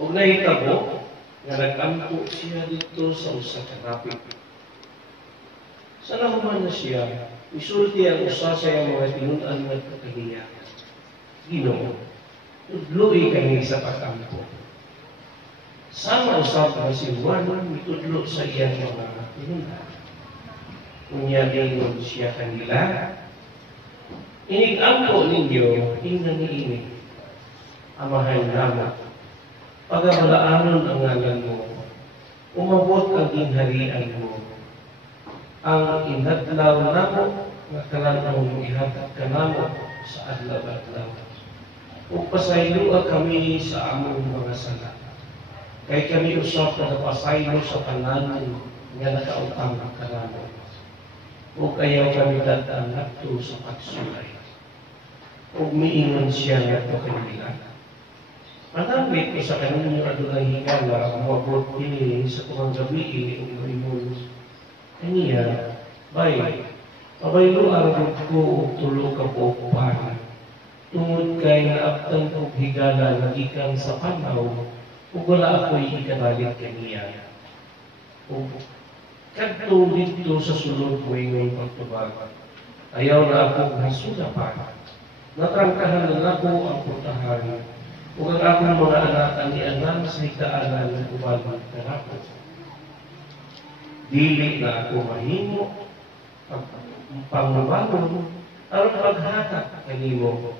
Huwag nahitabo, nga nag-ampo siya dito sa usa ka rapid. Sa nahuman na siya, isulti ang usa sa iyang mga tinunan nga kaniya. Ginoo, tudloy kani sa pag-ampo. Sama usab nga si Juan, mitudlo sa iyang mga tinunan. Unya dingon siya kanila, inig-ampo ninyo, ingnan niini. Amahan naman, pagabalaanon ang ngalan mo, umabot ang ginharian mo. Ang inadlaw namo, nga kalanong ihatag ka namo sa adlaw-adlaw. Ug pasayloa kami sa among mga sala. Kay kami usap na pasaylo sa tanan nga nakautang ka namo. Ug ayaw kami dadaan ngadto sa pagsulay. Ug miingon siya ngadto kanila. Manamit ko sa kaninyo adunay higala, umabot kini sa tumang gabi ug moingon kaniya, bay, pabaylo aragod ko ug tulo ka buok-buok. Tungod kay naabtan kog higala nagikan sa panaw, ug wala ako'y ikanalit kaniya. Ug kadto dito sa sulod moingon pagtubag. Ayaw na akong hasuna pa. Natrangkahan na ako ang puntahan. Ug ang akong mga anak ani-anak sa higdaanan ng ubagan kanako. Dili na ako mahimo pangmabalon aron paghatag kanimo.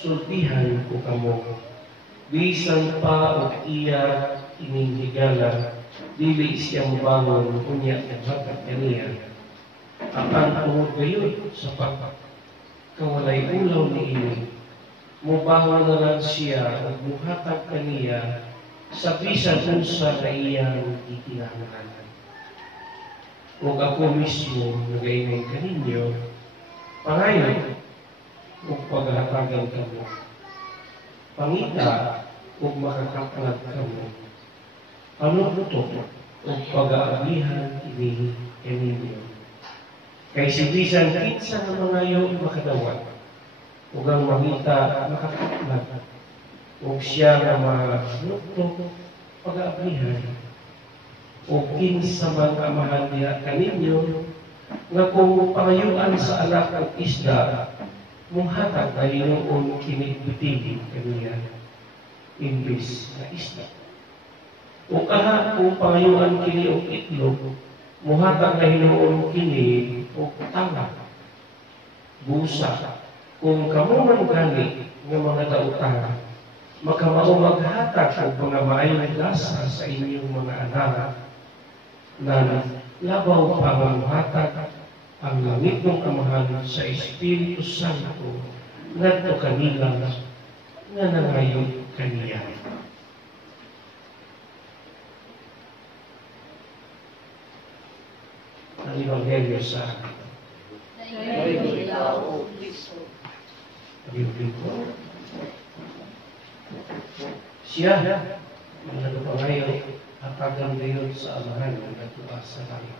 Sultihan ko kamo. Bisan pa og iya ining higala, dili siya mobangon unya naghatag kaniya. Apan tungod gayon sa pagkawalay ulaw niini, mubangon na lang siya ug muhatag kaniya sa bisan unsa na iyang gikinahanglan. Ug ako mismo nagaingon kaninyo, pangayon ug paghatagan kamo. Pangita ug makakaplag kamo. Panuto ug pag-aablihan ini kaninyo. Kay si bisan kinsa nga mangayo makadawat. Ug ang mangita makakaplag. Ug siya nga manuto pag-aablihan. O kinsa man amahan niya kaninyo, nga kung pangayuan sa anak ng isda, muhatag na Hinoon kinibutili kaniya, imbis na isda. O kaha kung pangayuan kini o itlog, muhatag na Hinoon kini o tanga, busa. Kung kamuman gani ng mga dautang, makamao maghatag o pangamayong lasa sa inyong mga anak, na labaw pa mamuhatag ang langit ng Amahan sa Espiritu Santo ngadto kanila nga nangayon kaniya. Ang Ebanghelyo sa siya ang nagpangayon at tagang gayon sa Amahan ng nagtuwa sa langit.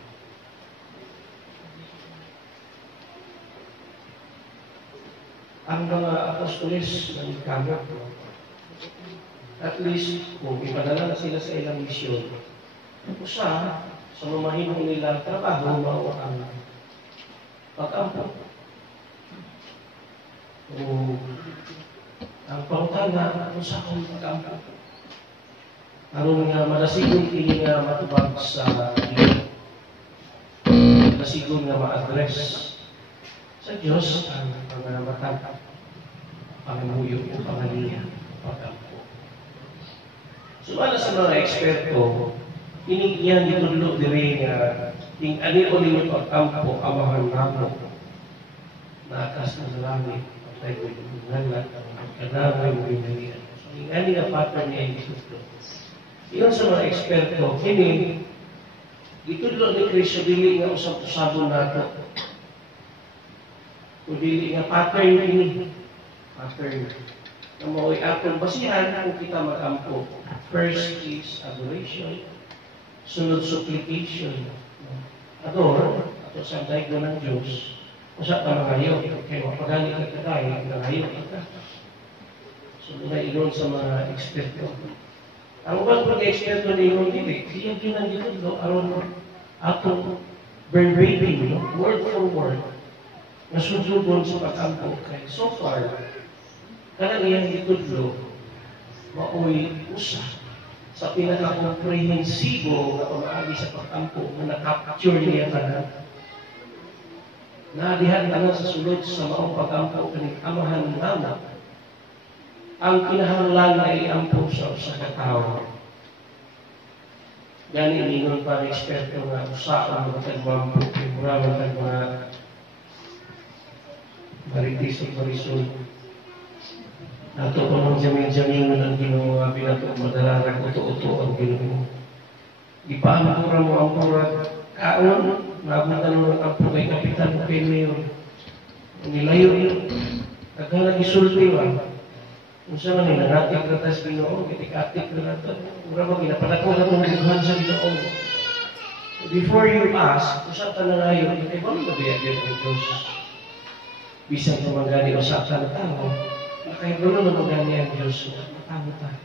Ang mga apostoles ng ikagat, at least kung ipadala na sila sa ilang misyon, usa sa mamahimong nila trabaho mao ang pag-ampo. O ang pangutana, ano sa akong pag-ampo? Aron nga madasigon kini nga matubag sa Diyos. Madasigon nga ma-address sa Diyos ang pangamatag, pangamuyo o pangaliya, pag-ampo. Sumala sa mga eksperto, inigyan ditudlo diri nga ting ani o ninyo pag-ampo amahan namo. Naakas na sa langit, patay ko yung ngalat, kadamay mo ginalian. So, ingani nga pattern niya yung ditudlo. Iyon sa mga eksperto, kini ditudlo ni Kristo dili nga usab-usabon nato. O dili nga pattern kini. Pattern. Na mao'y atong basihan kung kita mag-ampo. First is adoration. Sunod supplication. Adore, ato sa daygo ng Diyos. Usa ka mangayo, kaya mapagali ka kagaya, nangayo ka. So, iyon sa mga eksperto. Ang ubang pag-expert na niyo, hindi. Siya ginagito do aron atong verbatim, no? Word for word. Nasudlubon sa pag-ampo kay. So far, kanang iyang gitudlo, maoy usa sa pinaka-komprehensibo na pamaagi sa pag-ampo na nakapture niya kanan. Naadihan tanan sa sulod sa maong pag-ampo kaning amahan nana. Ang kinahanglan ay ampo sa usa ka tawo. Gani ningon pa ang eksperto nga usa ang magtagmampo, mura man mga maritis o marisol. Ato pa mong jamin-jamin ang ginawa binato madalarag uto-uto ang ginawa. Di pa ang pura mo ang pura kaon, nabutan mo ang pura kapitan kay Mayor. Nilayo yun. Naghalang isulti ba? Kung saan man nangatik na tas Ginoo, kitik-atik na nato. Mura mo, ginapadako na itong buhan sa Ginoo. Before you ask, usap ka na ngayon, ay ba mo nabiyagyan ang Diyos? Bisang pamanggali usap ka na tao, nakaibulo na magani ang Diyos na matamo tayo.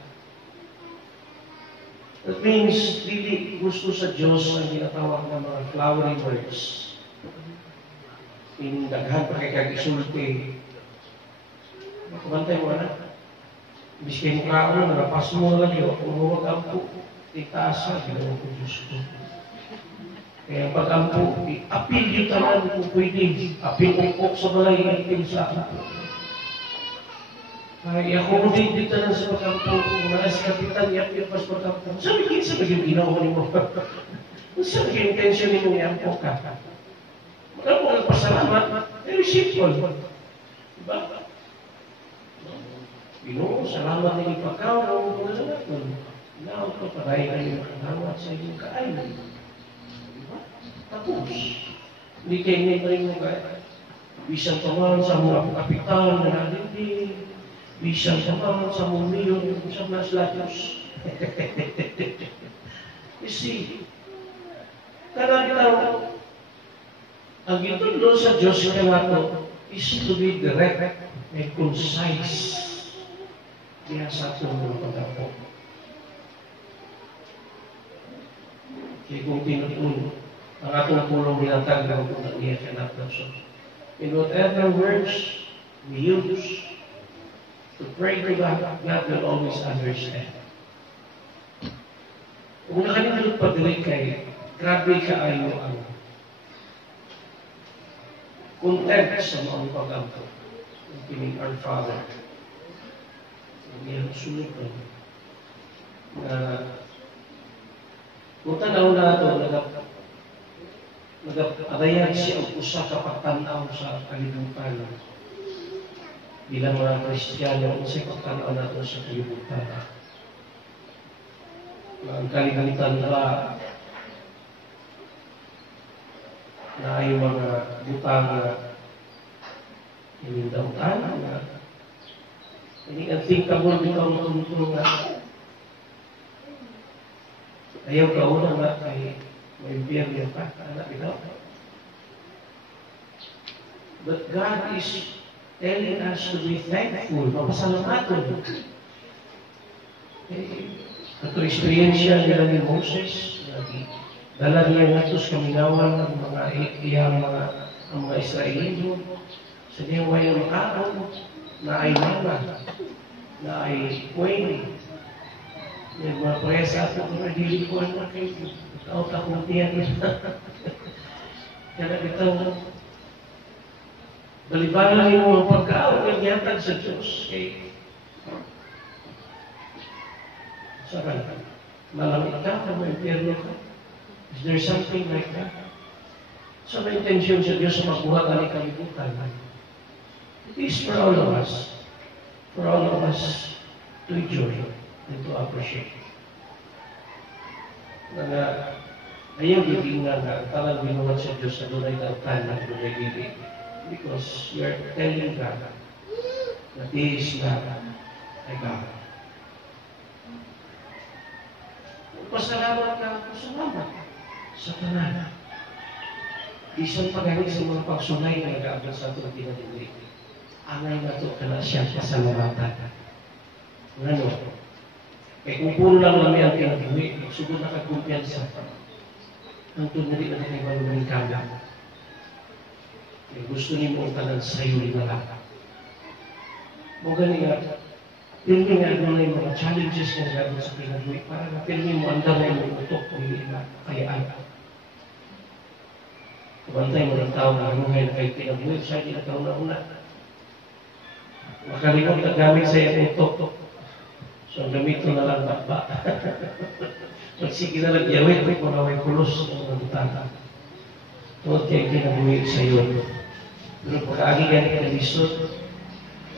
That means, dili gusto sa Diyos ang ginatawag ng mga flowery words. Daghan pa kay kag-isulti. Makabantay mo na. Biskin mo ka ako, nagapas mo lang yun. Kung huwag ampo, itaasa, ginawa ko Diyos ko. Kaya pag-ampo, apil yung taman kung pwede. Apil kong sa balay, apil sa ampo. Ay, ako din dito lang sa pag-ampo. Kung malas kapitan, yapil pas pag-ampo. Sabi kayo sa bagay ginawa ni mo. Sabi kayo intensyon ni mo i-ampo ka. Magkano mo nagpasalamat, very simple. Diba? Ginoo, salamat na yung pagkaw, na mga salamat mo. Inaw ko, paray na yung kalawat sa iyong kain. Diba? Tapos, hindi kayo ngayon rin mo kaya. Bisang taman sa mga kapital na nalindi, bisang taman sa mga milyon, sa mga slatos. You see, karang ang gitulo sa Diyos kanato is to be direct and concise. Kaya sa atong mga pag-apo. Kaya kung tinutulo, ang atong pulong binatag na kung niya kanato. So, in whatever words we use to pray to God, God will always understand. Kung nakanindot pa dili kay, grabe kaayo ang content sa mga pag-ampo. Kining our Father. Ang sunod ko. Kung tanaw na ito, nag-arayag siya ang usa ka pagtanaw sa kalibutan. Bilang mga Kristiyano, ang usa pagtanaw natin sa kalibutan. Ang kalibutan na ay mga butang na hinindautan na hindi ang thinkable bitaw tungtong na ayaw ka una na kay may biyeryo pa, anak bitaw. But God is telling us to be thankful, mapasalamaton. Ito eksperyensya nila ni Moses, dala niya nga ito sa kaminawan ng mga iyang mga Israelino. Sa niyang wayang makakaw, na ay mana, na ay kuwing. Yung mga presa at mga dilikuan na kayo. Ikaw takong tiyan nila. Kaya itong balibanan yung mga pagkaon ng yatag sa Diyos. Sabi, malamit ka, may impyerno ka. Is there something like that? So may intensyon sa Diyos sa magbuhat na kalibutan. It is for all of us to enjoy and to appreciate. Ayaw biging nga talang binuhat sa Diyos sa dunay kautan na dunay dili. Because you are telling God that He is God ay God. Pasalamat ka, pasalamat sa tanan. Isang pagani sa mga pagsunay na nag-aabot sa ato ng tinadili. Angay na ito ka na siya pasalamatan. Ano? Kaya kung puro lang namin ang kinabuhi, sugod na kagkumpiyansa. Ang tunari na natin maluming kama. Kaya gusto niyo mo ang tanan sa'yo na lang. Mo gani nga, pirmi nga ano na yung mga challenges na gano'n sa kinabuhi para na pirmi mo andar na yung utok o yung iba kayaan. Kabantay mo ng tao na anuhay na kayo kinabuhi, siya hindi nagkauna-una. Makalimot na gamit sa iyong utok. So, ang gamit ko na lang bakba. Magsige na lang yawit, may kunaway kulos ng butana. Tungkol kayo kinabuhi sa iyo. Pero pagkaagi ganit ka lisod,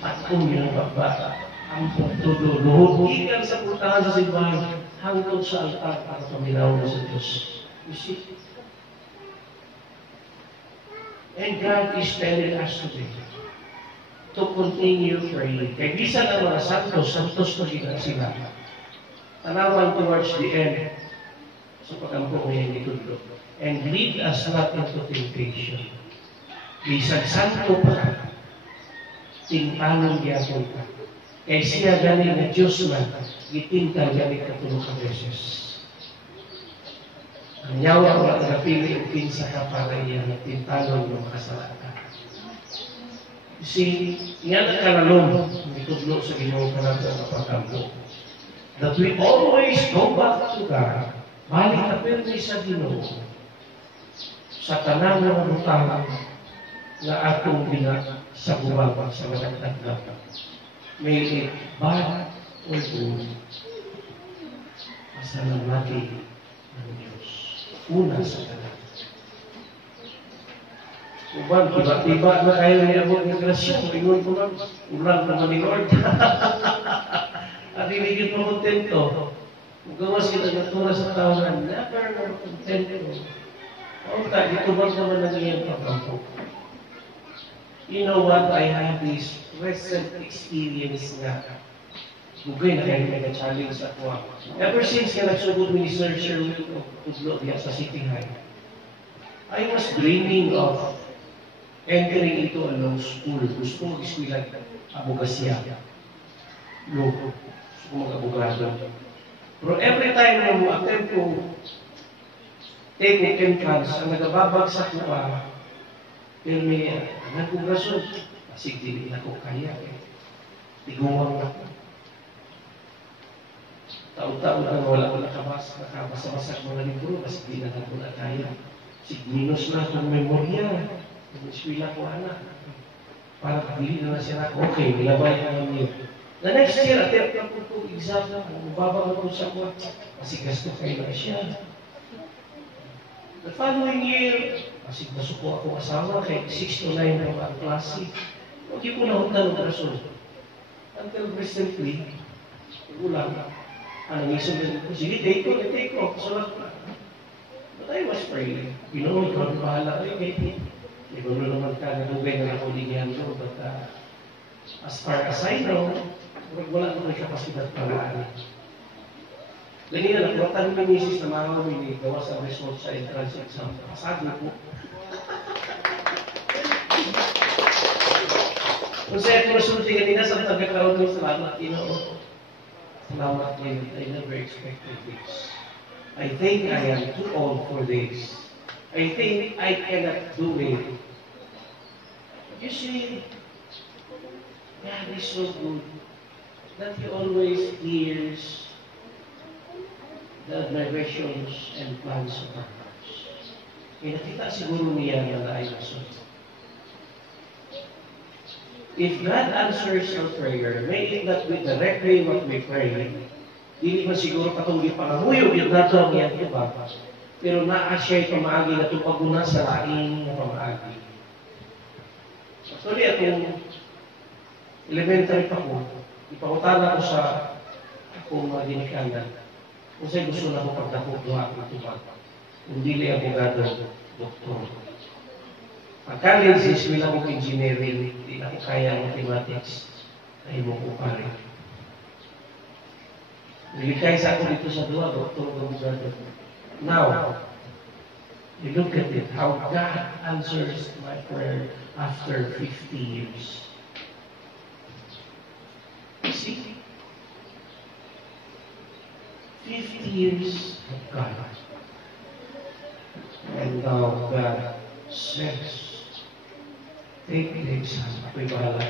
at kung yun ang bakba, ang pagtudo, luhod, ikan sa putahan sa simbahan, hanggang sa altar para paminaw na sa Diyos. You see? And God is telling us today to continue praying. Kaya bisa ng mga santos na gina sila. Tanawan towards the end sa pag-ampong ngayon ni Tudlo. And lead us not into temptation. Bisag santo pa ka, tintanong gyapon ka. Kaya siya galing na Diyos man, gitintan galing katulong ka beses. Ang yawa ko at napili ang pinsa ka para iya na tintanong yung kasalanan. See, yan ang kalalong itudlo sa Ginoo kanato ang pagkampo. That we always go back to God, balik na pirmi sa Ginoo, sa tanang ng butang na atong ginasagubang sa mga tagdag. May it bad or good, masalamati ng Diyos. Una sa tanang. Uban, tiba-tiba na kayo niya mo ng grasya. Ingon ko lang, ulan naman ni Lord. At hinigit mo kontento. Magawas kita ng tura sa tawanan, never more kontento. O ta, ito ba naman ang iyong pagkampo? You know what? I have this recent experience nga. Bugay na kayo may challenge sa ako. Ever since ka nagsugod ni Sir Sherwin Tudlo diya sa City High, I was dreaming of entering into a law school. Gusto ko mag-eskwila abogasya. Law. Gusto ko mag-abogado. Pero every time na mo attempt ko take entrance, ang nagababagsak ko pa, pero may nagkugrason. Kasi hindi na ko kaya. Tigumang na ko. Taon-taon na wala nakabasa-basak mga libro, kasi hindi na ko na kaya. Sigminos na akong memorya. Eskwila ko anak. Para kabili na siya ako. Okay, nilabay na lang yun. The next year, attempt na po exam. Mababa ko sa kuwa. Kasi gasto kayo na siya. The following year, kasi nasuko ako asawa, kay 6 to 9 na ang klase. Huwag ko na hutan ng rason. Until recently, ulang. Ano, nisunod ko. Sige, take ko. Kasalat na. But I was praying. Ginoo, ikaw ang bahala. Siguro naman ka natugay na nakuligyan mo, but as far as I know, wala naman kapasidad para ganyan na, kung tanong ni Mrs. na mga kami gawa sa result sa entrance exam, pasado po. Kung sa'yo kung resulti kanina sa pagkakaroon mo sa lahat, salamat din, I never expected this. I think I am too old for this. I think I cannot do it. You see, God is so good that He always hears the admirations and plans of our hearts. Kaya nakita siguro niya na naayos. If God answers our prayer, may it not be directly what we pray, hindi man siguro patunggi panganguyog yung nato niya, diba? Pero naa siya yung pamaagi na itong paguna sa laing na pamaagi. Actually, atong elementary pa ko, ipakutala ko sa akong mga dinikanan. Kung sa'yo gusto na ko pagdakot doon ako itubag. Kung dili abogado, doktor. Pag-college is wala ko engineering, hindi na ko kaya mathematics. Ay mo ko pare. Nilikay sa ako dito sa dua, doktor, abogado. Now, you look at it, how God answers my prayer after 50 years. See? 50 years have gone. And now God says, take the exam. Ako'y bahala.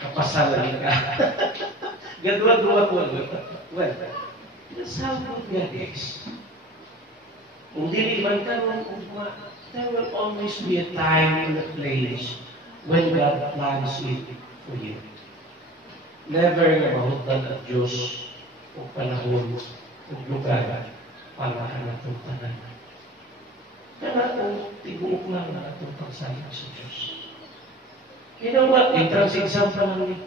Kapasalan ka. Gadwa-dwa ko. Well, that's how good God is. Kung diniban ka ng ugma, there will always be a time and a place when God plans it for you. Never nga mahutan at Diyos o panahon o lugar para hanatong tanan. Kaya kung tiguk lang na itong pagsayang sa Diyos. You know what? Entrance exam pa lang eh.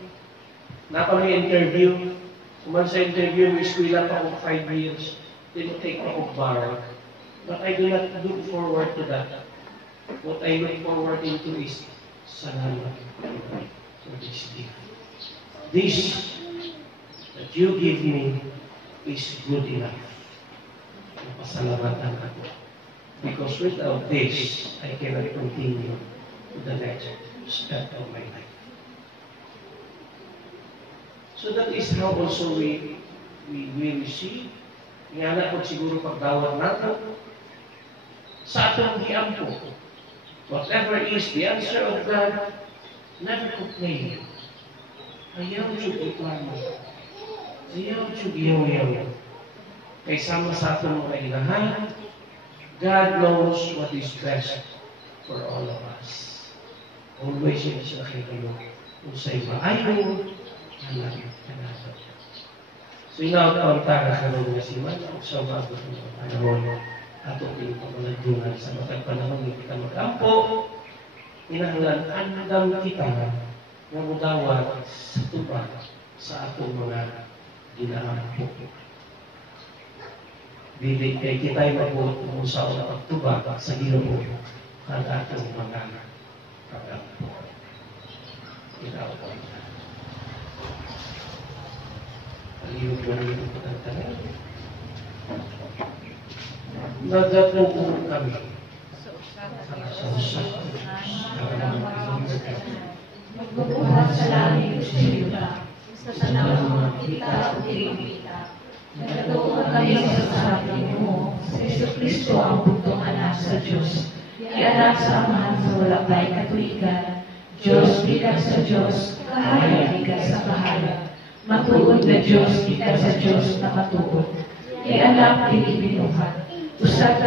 Napa may interview. Kuman sa interview, may eskwela pa ako 5 years. Didn't take ako bar. But I do not look forward to that. What I look forward into is salamat for this gift. This that you give me is good enough. Pasalamatan ako. Because without this, I cannot continue to the next step of my life. So that is how also we receive. Nga na po siguro pagdawat natin sa atong giampo. Whatever is the answer of God, never complain. Ayaw siya iklamo. Ayaw siya giyaw-yaw. Kay sama sa atong mga inahan, God knows what is best for all of us. Always yun siya kayo. Kung sa'yo maayon, alam ka na. So inaw-taon-tara ka rin nga si Man, o sa mabot ng panahon, ato pinipagmaladungan sa matag panahon ng kita mag-ampo, inahanglan andam kita na mudawat sa tuba sa atong mga ginaampo. Dili kay kita'y mag-uusaw na pagtuba sa Ginoo ang atong mga pag-ampo. Inaw-taon. Palihog-palihog po ang tanay. Nagatuong kami sa usap. Magbubuhat sa langit sa yuta, sa tanawang kita o kita. Nagatuong kami sa sabi mo, sa Jesucristo ang bugtong anak sa Diyos. Ianak sa amahan sa walakay katuigan. Diyos bilang sa Diyos, kahayag bilang sa kahayag. Matuod na Diyos bilang sa Diyos na matuod. Ianak pinibinuhan. Usag